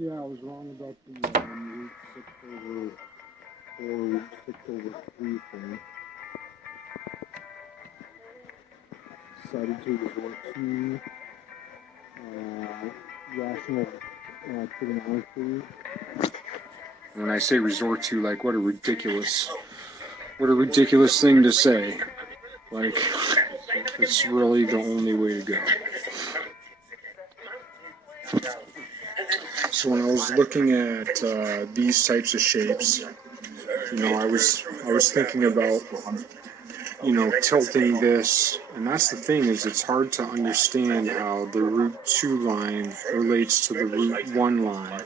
Yeah, I was wrong about the root 6/4, root 6/3 thing. Decided to resort to rational trigonometry. When I say resort to, like, what a ridiculous thing to say. Like, it's really the only way to go. So when I was looking at these types of shapes, I was thinking about, tilting this, and that's the thing, is it's hard to understand how the root 2 line relates to the root 1 line,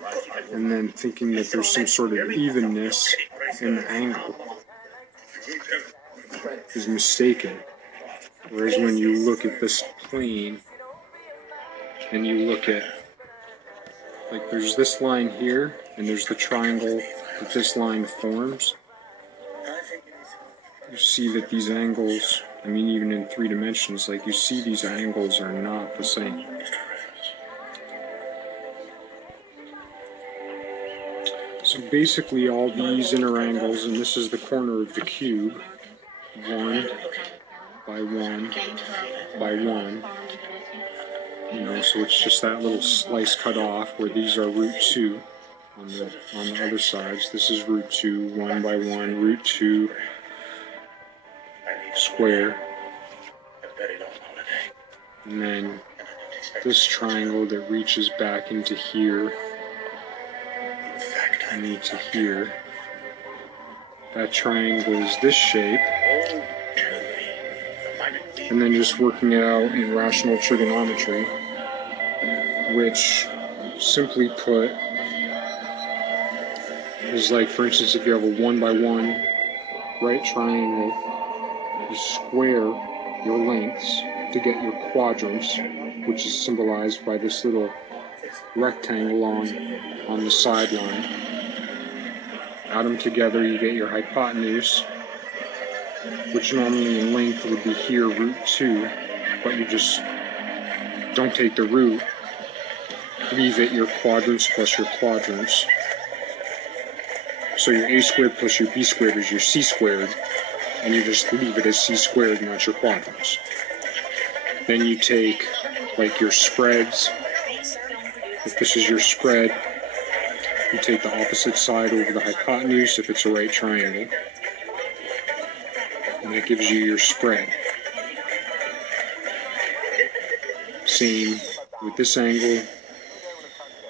and then thinking that there's some sort of evenness in the angle is mistaken. Whereas when you look at this plane, and you look at, like, there's this line here, and there's the triangle that this line forms, you see that these angles, I mean, even in 3 dimensions, like, you see these angles are not the same. So basically all these inner angles, and this is the corner of the cube, 1 by 1 by 1, so it's just that little slice cut off where these are root 2 on the other sides. This is root 2, 1 by 1, root 2 square, and then this triangle that reaches back into here and into here. That triangle is this shape, and then just working it out in rational trigonometry, which, simply put, is like, for instance, if you have a 1 by 1 right triangle, you square your lengths to get your quadrants, which is symbolized by this little rectangle on the sideline. Add them together, you get your hypotenuse, which normally in length would be here, root 2, but you just don't take the root, leave it your quadrants plus your quadrants. So your a squared plus your b squared is your c squared, and you just leave it as c squared, not your quadrants. Then you take, like, your spreads. If this is your spread, you take the opposite side over the hypotenuse if it's a right triangle, and that gives you your spread. Same with this angle.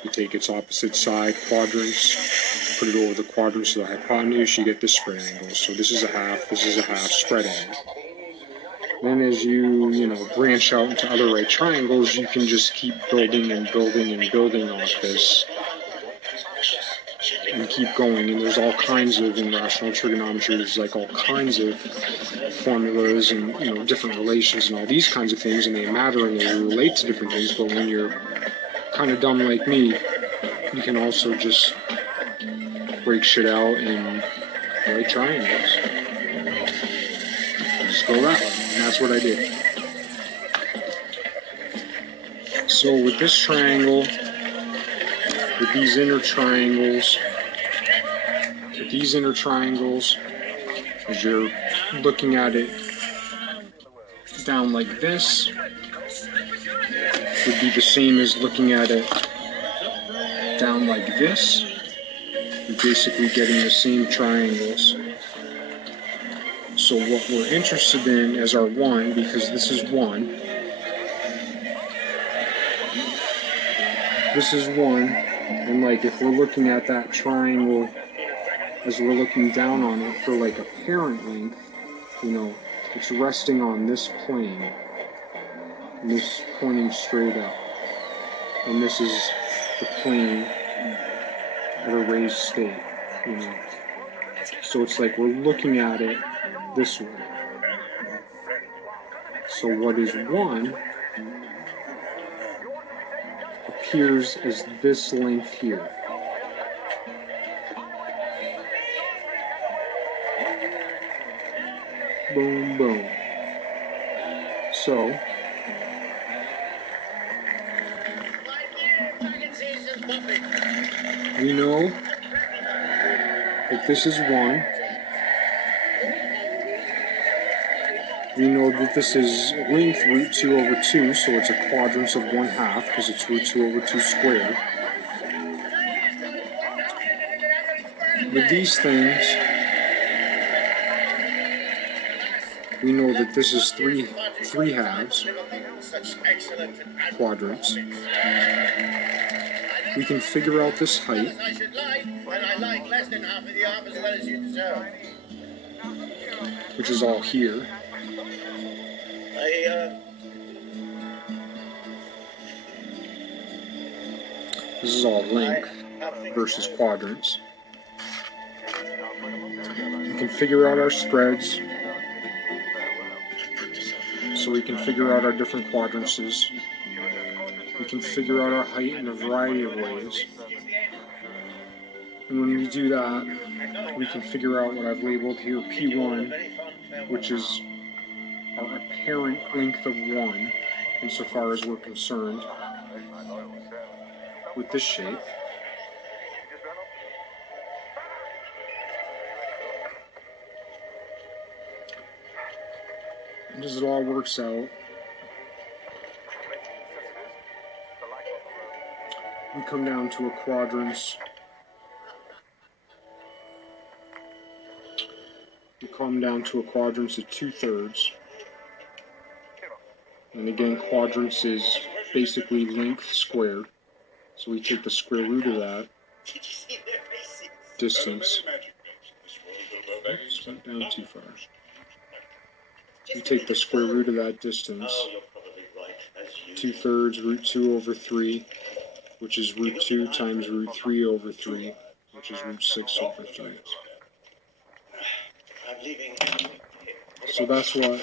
You take its opposite side, quadrants, put it over the quadrants of the hypotenuse, you get this spread angle. So this is a half spread angle. Then as you branch out into other right triangles, you can just keep building and building and building off this, and keep going. And there's all kinds of, in rational trigonometry, there's like all kinds of formulas and different relations and all these kinds of things, and they matter and they relate to different things. But when you're kind of dumb like me, you can also just break shit out in right triangles. Just go that way, and that's what I did. So with this triangle, with these inner triangles, as you're looking at it down like this, would be the same as looking at it down like this. You're basically getting the same triangles. So what we're interested in as our 1, because this is 1, and like if we're looking at that triangle as we're looking down on it for like a parent length, it's resting on this plane, and this is pointing straight up, and this is the plane at a raised state, So it's like we're looking at it this way. So what is 1 appears as this length here. Boom, boom. So We know that this is 1. We know that this is length root 2 over 2, so it's a quadrant of 1/2 because it's root 2 over 2 squared. With these things, we know that this is 3 halves, quadrants. We can figure out this height. Which is all here. This is all length versus quadrants. We can figure out our spreads. So we can figure out our different quadrants. We can figure out our height in a variety of ways. And when we do that, we can figure out what I've labeled here P1, which is our apparent length of 1, insofar as we're concerned with this shape. And as it all works out, we come down to a quadrant. We come down to a quadrant of 2/3. And again, quadrants is basically length squared. So we take the square root of that distance. Oops, went down too far. We take the square root of that distance. 2/3 root 2 over 3, which is root 2 times root 3 over 3, which is root 6 over 3. So that's what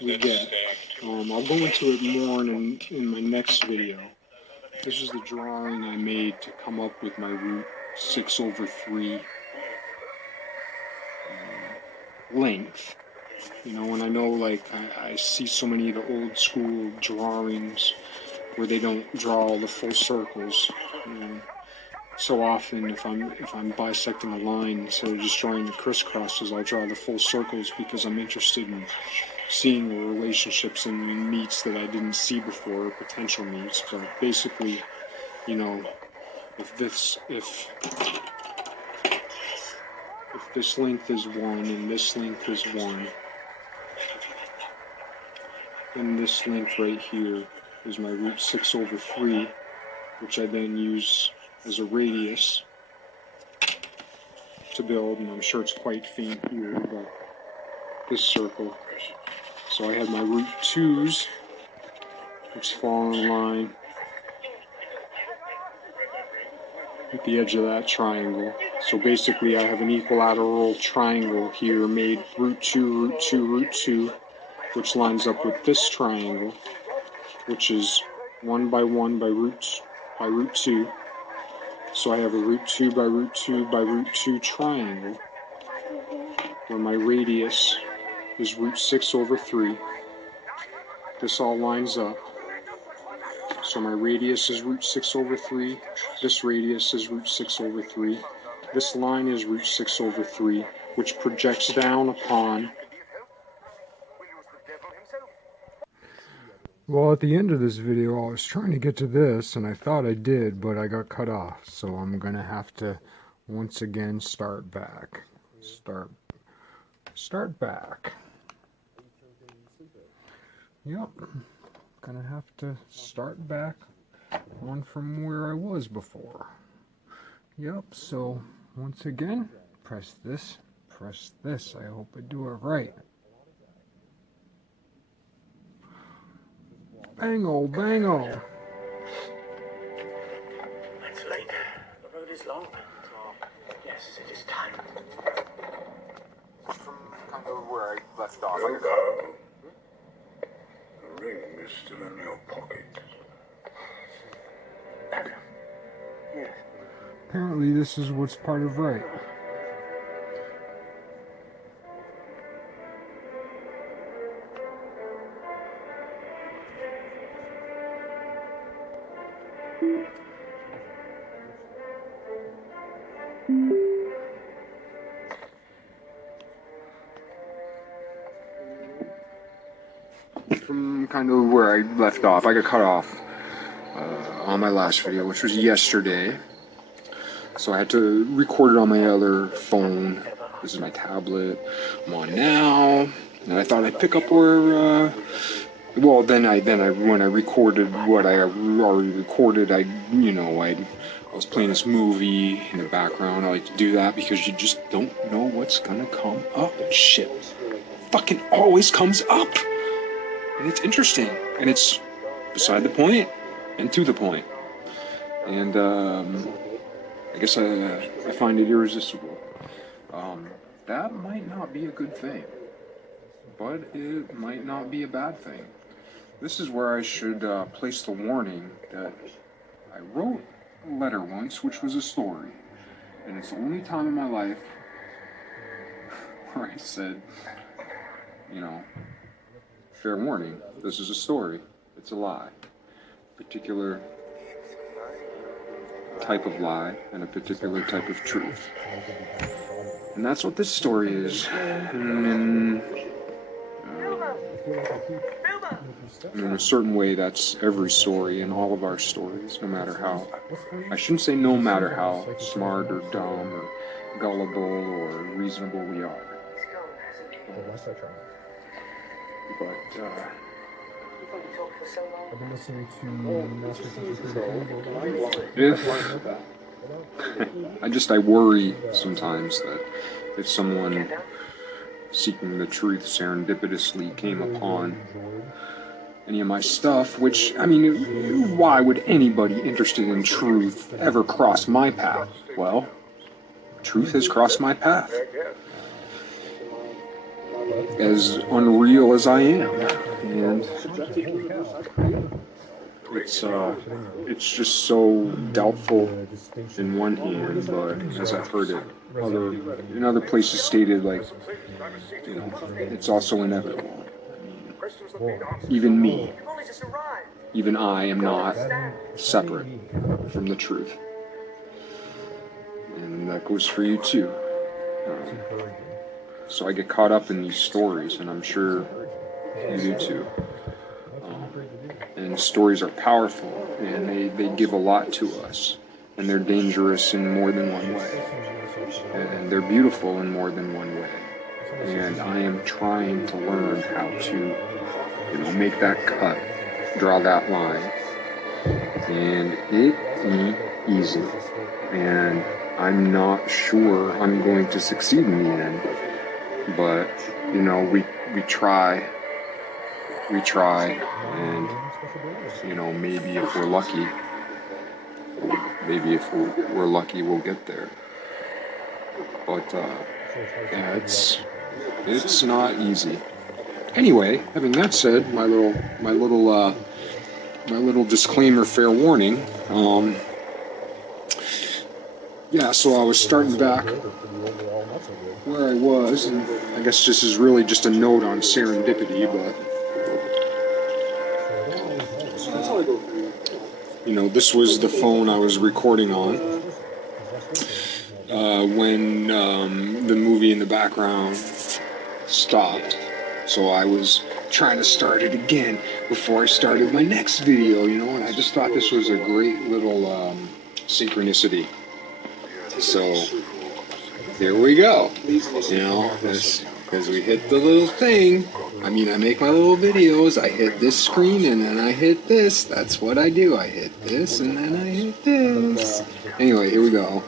we get. I'll go into it more in my next video. This is the drawing I made to come up with my root 6 over 3 length. You know, and I know, like, I see so many of the old school drawings where they don't draw all the full circles. So often, if I'm bisecting a line, instead of just drawing the crisscrosses, I'll draw the full circles because I'm interested in seeing the relationships and meets that I didn't see before, or potential meets. So basically, you know, if this length is 1 and this length is 1, then this length right here is my root 6 over 3, which I then use as a radius to build, and I'm sure it's quite faint here, but this circle. So I have my root 2's, which fall in line with the edge of that triangle. So basically I have an equilateral triangle here made root 2, root 2, root 2, which lines up with this triangle, which is 1 by 1 by root 2. So I have a root 2 by root 2 by root 2 triangle, where my radius is root 6 over 3. This all lines up. So my radius is root 6 over 3. This radius is root 6 over 3. This line is root 6 over 3, which projects down upon. Well, at the end of this video, I was trying to get to this, and I thought I did, but I got cut off. So I'm going to have to, once again, start back. Start back. Yep. Gonna have to start back one from where I was before. Yep, so once again, press this. I hope I do it right. Bango, bango. It's late. The road is long. Yes, it is time. From kind of where I left off. Yoga. The ring is still in your pocket. Yes. Apparently this is what's part of right. kind of where I left off. I got cut off on my last video, which was yesterday. So I had to record it on my other phone. This is my tablet. I'm on now. And I thought I'd pick up where, well, then when I recorded what I already recorded, I was playing this movie in the background. I like to do that because you just don't know what's gonna come up. Shit fucking always comes up. And it's interesting. And it's beside the point and to the point. And, I guess I find it irresistible. That might not be a good thing, but it might not be a bad thing. This is where I should place the warning that I wrote a letter once, which was a story, and it's the only time in my life where I said, fair warning, this is a story, it's a lie, particular type of lie and a particular type of truth. And that's what this story is. And in a certain way, that's every story and all of our stories, no matter how, I shouldn't say no matter how smart or dumb or gullible or reasonable we are. But, I've been listening to Master I worry sometimes that if someone seeking the truth serendipitously came upon any of my stuff, which, I mean, why would anybody interested in truth ever cross my path? Well, truth has crossed my path. As unreal as I am. And it's just so doubtful in one hand, but as I've heard it in other places stated, like, it's also inevitable. I mean, even me, even I am not separate from the truth. And that goes for you too. So I get caught up in these stories, and I'm sure you do too. And stories are powerful, and they give a lot to us, and they're dangerous in more than one way, and they're beautiful in more than one way. And I am trying to learn how to, make that cut, draw that line, and it ain't easy. And I'm not sure I'm going to succeed in the end. But, we try, and, maybe if we're lucky, we'll get there. But, yeah, it's not easy. Anyway, having that said, my little disclaimer, fair warning, yeah, so I was starting back where I was, and I guess this is really just a note on serendipity, but this was the phone I was recording on when the movie in the background stopped. So I was trying to start it again before I started my next video, and I just thought this was a great little synchronicity. So here we go, because we hit the little thing. I mean, I make my little videos, I hit this screen, and then I hit this. That's what I do. I hit this, and then I hit this. Anyway, here we go.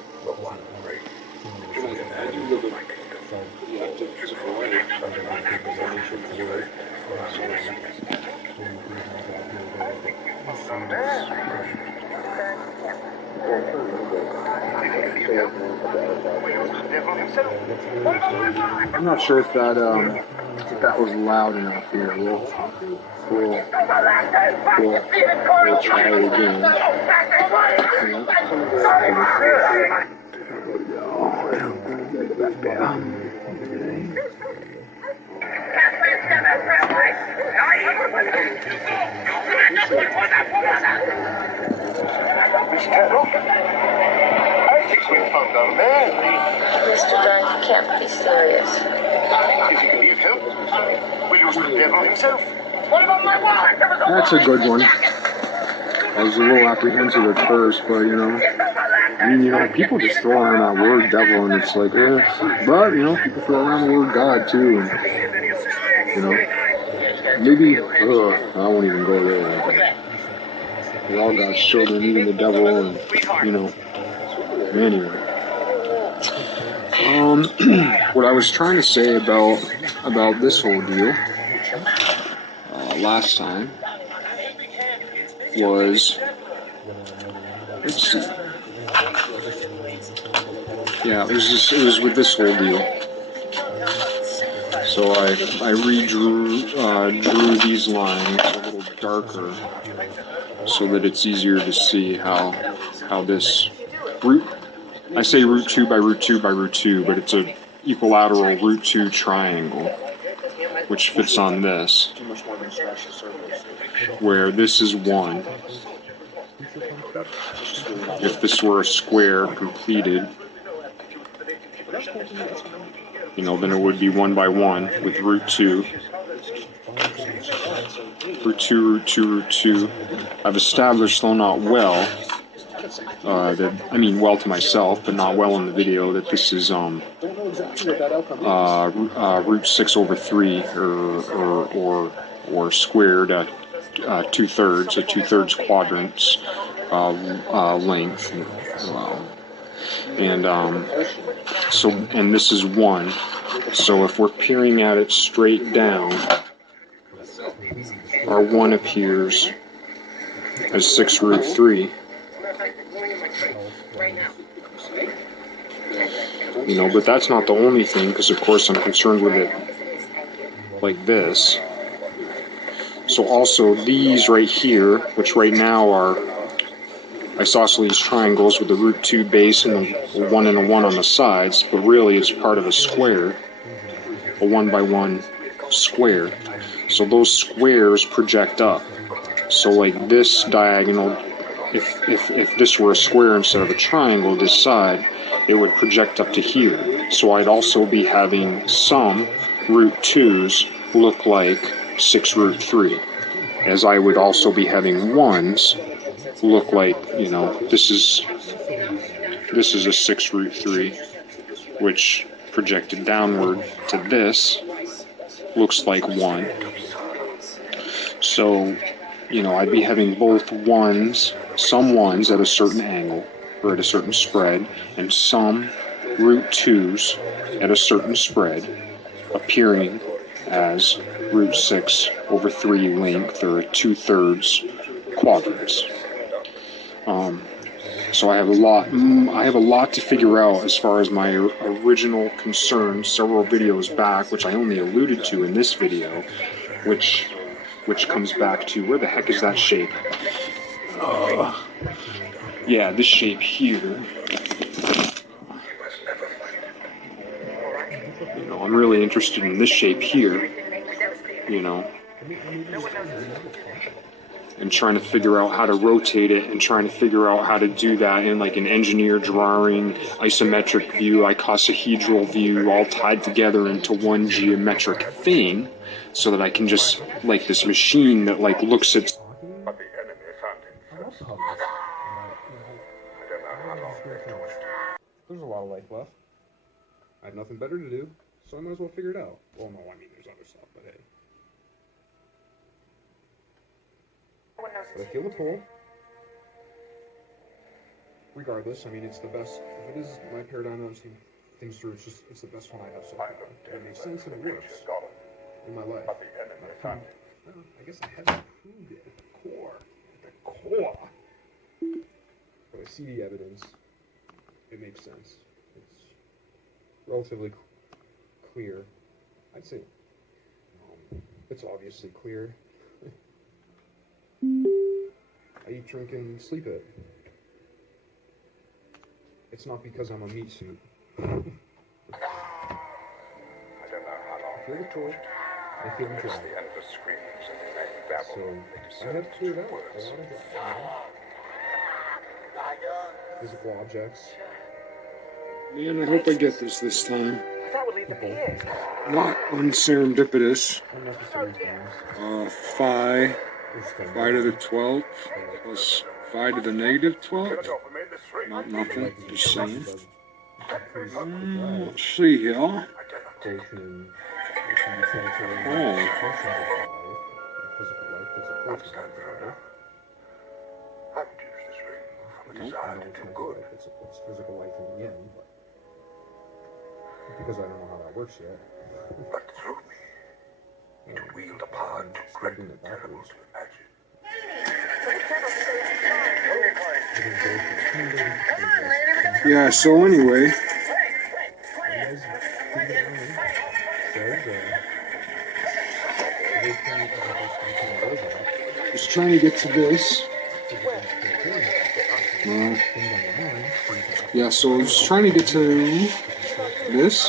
I'm not sure if that was loud enough here. We'll try it again. I think we found our man. Mr. Dunn, you can't be serious. Is he going to get help? We'll use the devil himself. That's a good one. I was a little apprehensive at first, but people just throw around that word devil, and it's like, but people throw around the word God too, and maybe I won't even go there. We're all God's children, even the devil, and anyway. What I was trying to say about this whole deal last time was, let's see. Yeah, it was with this whole deal. So I drew these lines a little darker so that it's easier to see how this root. I say root 2 by root 2 by root 2, but it's a equilateral root 2 triangle, which fits on this, where this is 1. If this were a square completed, then it would be 1 by 1 with root 2. Root 2, root 2, root 2. I've established, though not well, well to myself, but not well in the video, that this is root 6 over 3, or squared at 2/3, a 2/3 quadrants length, and this is 1. So if we're peering at it straight down, our 1 appears as 6 root 3. But that's not the only thing, because of course I'm concerned with it like this. So also these right here, which right now are isosceles triangles with the root 2 base and a 1 and a 1 on the sides, but really it's part of a square, a 1 by 1 square. So those squares project up. So like this diagonal, if this were a square instead of a triangle, this side, it would project up to here. So I'd also be having some root 2's look like 6 root 3, as I would also be having 1's look like, this is a 6 root 3, which projected downward to this looks like 1. So, I'd be having both 1's, some 1's at a certain angle, or at a certain spread, and some root 2's at a certain spread, appearing as root 6 over 3 length, or 2/3 quadrants. So I have a lot to figure out as far as my original concern several videos back, which I only alluded to in this video, which comes back to, where the heck is that shape? Yeah, this shape here. I'm really interested in this shape here, and trying to figure out how to rotate it, and trying to figure out how to do that in like an engineer drawing, isometric view, icosahedral view, all tied together into one geometric thing, so that I can just, like this machine that like looks at... But the enemy found him first. I don't know how long they've tortured him. There's a lot of life left. I have nothing better to do, so I might as well figure it out. Well, no, there's other stuff, but hey. But I feel the pull. Regardless, it's the best. If it is my paradigm I'm seeing things through, it's the best one I have so far. It makes sense and it works in my life. But the enemy found him. Well, I guess I haven't proved it at the core. But I see the evidence. It makes sense. It's relatively clear. I'd say it's obviously clear. I eat, drink, and sleep it. It's not because I'm a meat suit. I don't know how long I feel the pull. I feel the it's drive. the endless screamings of the name babble. So I have cleared out a lot of physical objects. Man, I hope I get this time. That would lead to here. Not unserendipitous. Unnecessary things. Phi Just to the 12th plus phi to the negative 12th. Cut off and made the three. Not nothing, just saying. Right. Let's see here. Quotient, it can be translated Oh. as a function of life, physical life that supports life. I've used this ring from a No, desire I to don't do think good. life that supports physical life in the end, but because I don't know how that works yet. But through me, to wield a power too great and terrible to imagine. Yeah, so anyway, just trying to get to this. Yeah, so I was trying to get to this.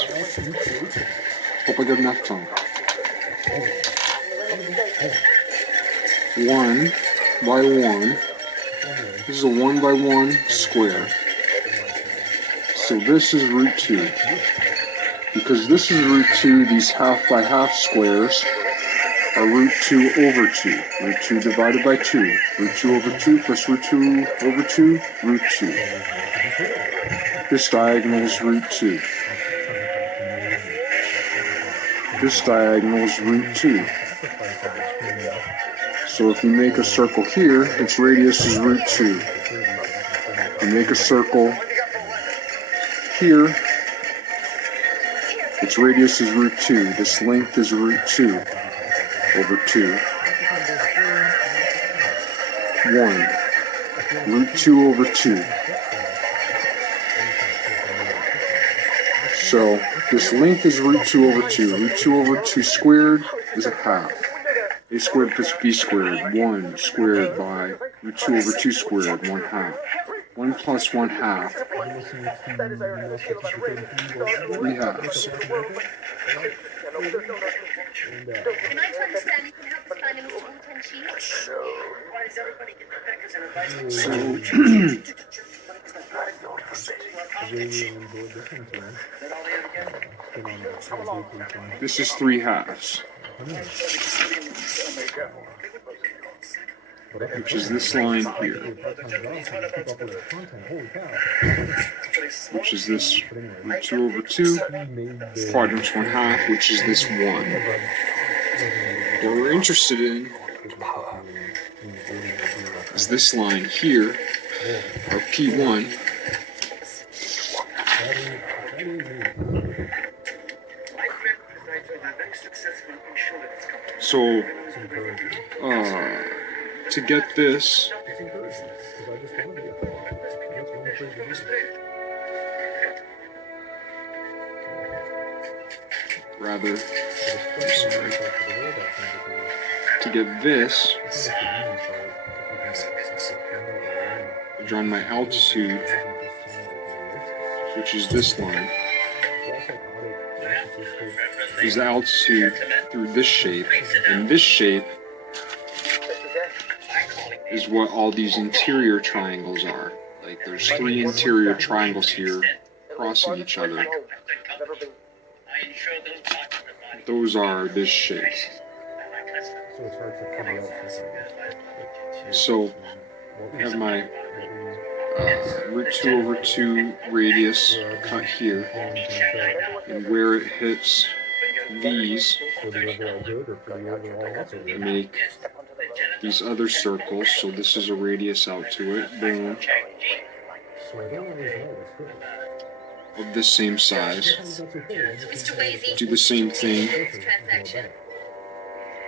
Hope I got enough time. 1 by 1. This is a 1 by 1 square. So this is root 2. Because this is root 2, these half by half squares are root 2 over 2. Root 2 divided by 2. Root 2 over 2 plus root 2 over 2, root 2. This diagonal is root 2. This diagonal is root 2. So if you make a circle here, its radius is root 2. You make a circle here, its radius is root 2. This length is root 2 over 2. 1. Root 2 over 2. So this length is root 2 over 2. Root 2 over 2 squared is a half. A squared plus b squared. 1 squared by root 2 over 2 squared. 1 half. 1 plus 1 half. 3 halves. Can I to understand you can help us find a Mr. Wu-Ten Chi? Why does everybody get their peckers and advice? This is 3 halves, which is this line here, which is this root 2 over 2, quadrants 1 half, which is this 1. What we're interested in is this line here, or P1, so to get this, rather, sorry, to get this, I've drawn my altitude, which is this line, is the altitude through this shape, and this shape is what all these interior triangles are. Like there's 3 interior triangles here crossing each other. Those are this shape. So I have my root 2 over 2 radius cut here, and where it hits these, I make these other circles, so this is a radius out to it, boom, of the same size. Do the same thing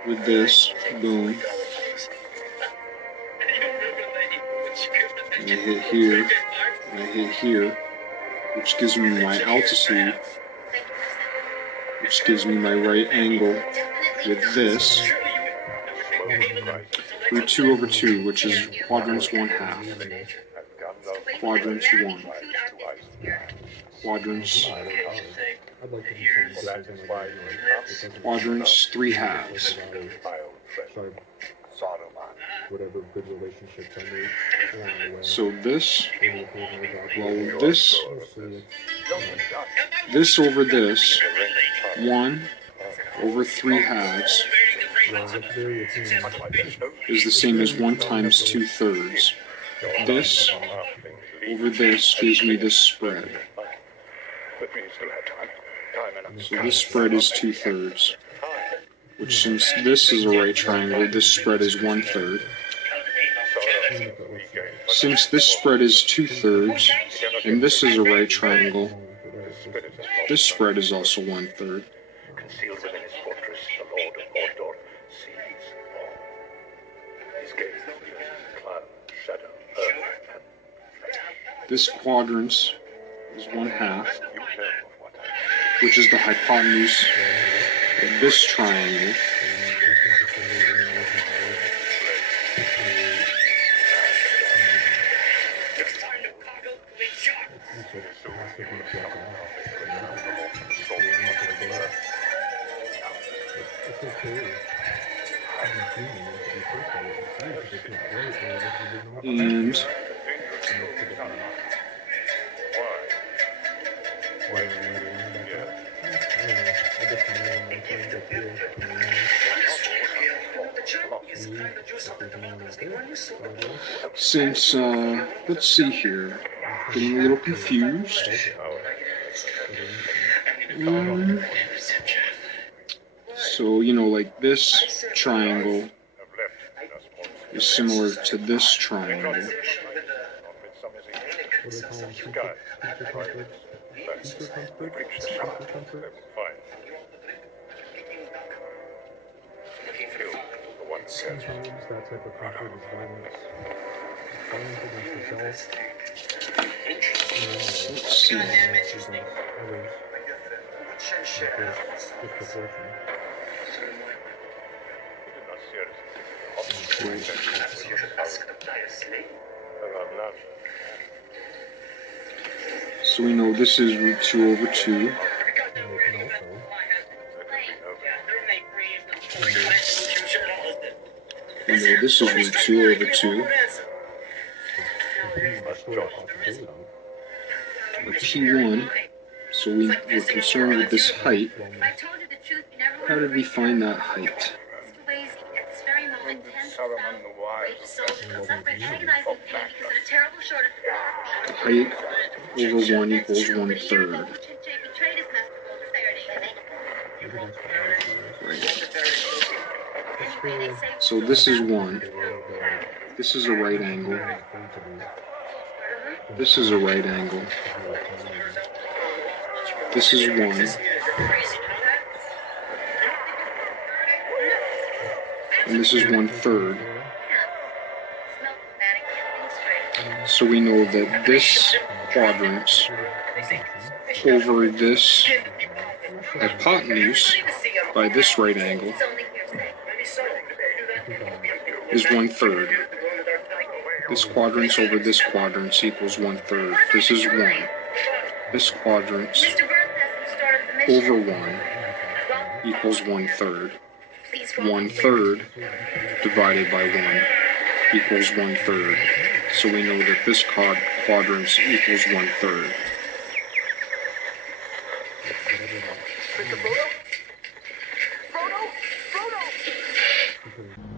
with this, boom, and I hit here, and I hit here, which gives me my altitude, which gives me my right angle with this, root 2 over 2, which is quadrants 1 half, quadrants 1, quadrants, quadrants 3 halves, Saruman. whatever good relationships I made along the way. So this, Maybe if there's no doubt. well, this, Mostly it's, this over this, 1 over 3 halves it's very appealing. is the same as 1 times 2/3. This over this gives me this spread. But we still have time. Time enough. So this spread is 2/3. Which, since this is a right triangle, this spread is 1/3. Since this spread is 2/3, and this is a right triangle, this spread is also 1/3. Concealed within his fortress, the Lord of Mordor sees all. His gaze is cloud, shadow, earth, and This quadrant is 1/2, you know of what I which is the hypotenuse of this triangle. And since, let's see here, getting a little confused. So, you know, like this triangle is similar to this triangle. Sometimes that type of comfort is violence. Violence against yourself. Let's see. Against others. Disproportion. So we know this is root 2 over 2. And they can also We know this is root 2 over 2. With T1, so we're concerned with this height. How did we find that height? Saruman the Wise. The height over 1 equals 1/3. Right. So this is 1. This is a right angle. This is a right angle. This is 1. And this is 1/3. So we know that this quadrant over this hypotenuse by this right angle is 1/3. This quadrant over this quadrant equals 1/3. This is 1. This quadrant over 1 equals 1/3. 1/3 divided by 1 equals 1/3. So we know that this quadrant equals 1/3. Frodo? Frodo? Frodo!